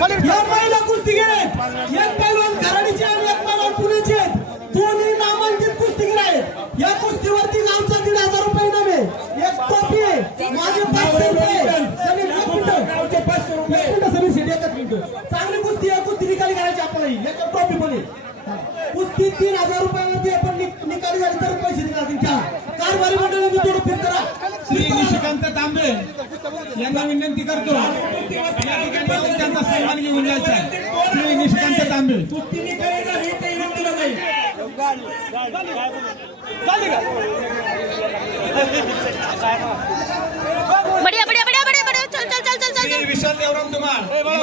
या महिला कुस्तीगीर आहेत, एक पैलवान कराडीचे आणि एक पैलवान पुण्याचे आहेत. दोन्ही नामांकित कुस्तीगीर आहेत. या कुस्तीवरती गावचा 1,500 रुपये इनाम आहे. एक टोपी आहे, माझे 500 रुपये. चांगली कुस्ती आहे, कुस्ती निकाली करायची आपल्याला. याच्या टोपी पण आहे. कुस्ती 3,000 रुपयावरती आपण निकाली झाली तर पैसे निघाले. कारभारी मंडळाने थोडं फिर करा. श्री निशिकांत तांबे यांना विनंती करतो या ठिकाणी त्यांचा सन्मान घेऊन जायचा आहे. श्री निशिकांत तांबे कुस्ती निकाली झाली ते विनंतीला जाईल. बढ़िया बढ़िया बढ़िया बढ़िया बढ़िया चल चल चल चल चल विशाल देवराम धुमाळ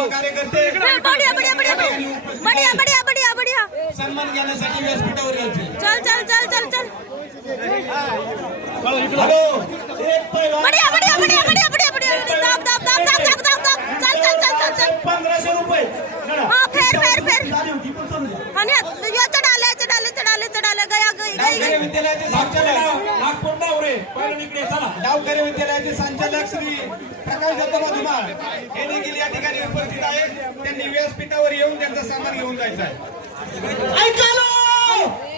कार्यकर्ते बढ़िया बढ़िया बढ़िया बढ़िया बढ़िया बढ़िया बढ़िया सन्मान घेण्यासाठी व्यासपीठावर यायचे. चल चल चल चल चल हॅलो, एक पैलवान बढ़िया बढ़िया बढ़िया बढ़िया बढ़िया बढ़िया दाब दाब दाब दाब दाब दाब दाब चल चल चल चल चल 1,500 रुपये. हाँ फेर फेर फेर झाली होती पण समजा. हाँ नहीं ये चढ़ाले चढ़ाले चढ़ाले चढ़ाले गया गई गई डावखरे विद्यालयाचे संचालक नागपूर डावरे डावखरे विद्यालयाचे संचालक श्री प्रकाश दत्त धुमाळ हे देखील या ठिकाणी उपस्थित आहेत. त्यांनी व्यासपीठावर येऊन त्यांचा सन्मान घेऊन जायचा आहे. ऐका ना,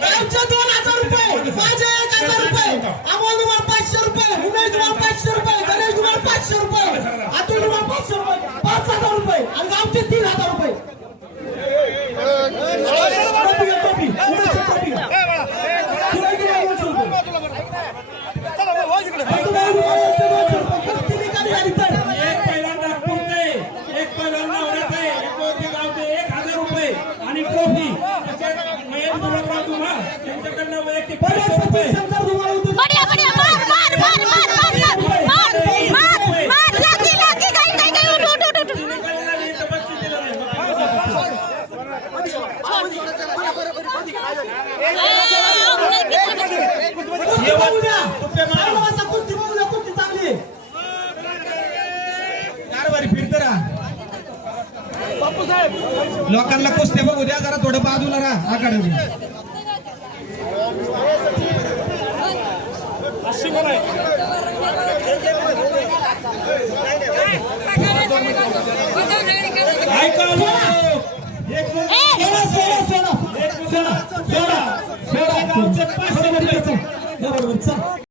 गावचे 2,000 रुपये, माझे 1,000 रुपये, अमोल धुमाळ 500 रुपये, उमेश धुमाळ 500 रुपये, गणेश धुमाळ 500 रुपये, अतुल धुमाळ 500 रुपये, 5,000 रुपये आणि गावचे 3,000 रुपये. टोपी घ्या, टोपी. उमेशची टोपी घ्या. शिवाजी धुमाळ 200 रुपये. अतुल धुमाळ 200 रुपये. कुस्ती निकाली झाली तर एक पैलवान नागपूरचे, एक पैलवान नावड्याचे, एक गावचे 1,000 रुपये आणि ट्रॉफी. महेश गुलाबराव धुमाळ यांच्याकडनं वैयक्तिक 500 रुपये. शंकर धुमाळ होते. बढ़िया बढ़िया मार मार मार मार मार मार मार मार लागी लागी गई गई गई उठ उठ उठ निकालीला मी इथं बक्षीस दिलं नाही. कुस्ती बघू द्या. चांगलं वाचा, कुस्ती बघू द्या, कुस्ती चांगली आहे. कारभारी फिरतं राहा. लोकांना कुस्त्या बघू द्या, जरा थोडं बाजूला राहा आखाड्यावर. ऐका सोडा, सोडा, सोडा. गावचे 500 रुपये. बरोबर, चल.